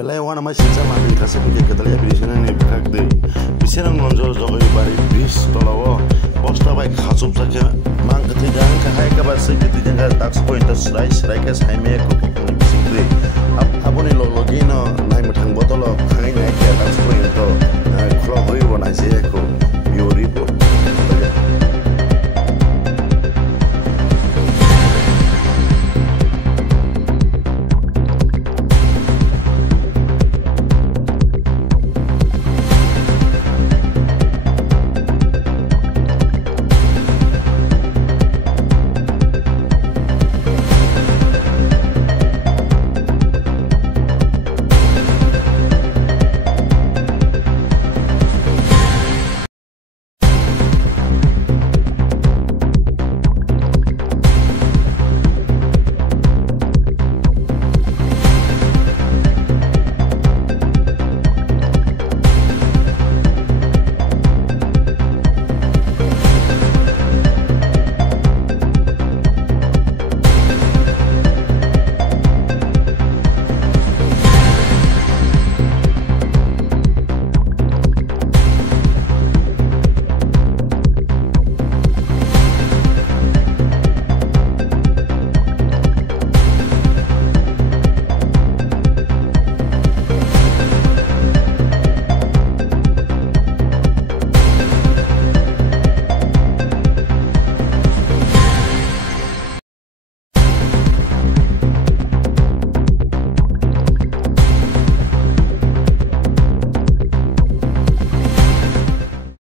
Belai wana mai sinsa mami kasih punya ketelia birisnya nih bekak deh. Biasanya ngonjol jagaibari bis tola bosta baik khachup saja. Mankha jangan kahai kabar segitu jangan tax point serai ke saime ko bising deh. Abone lo login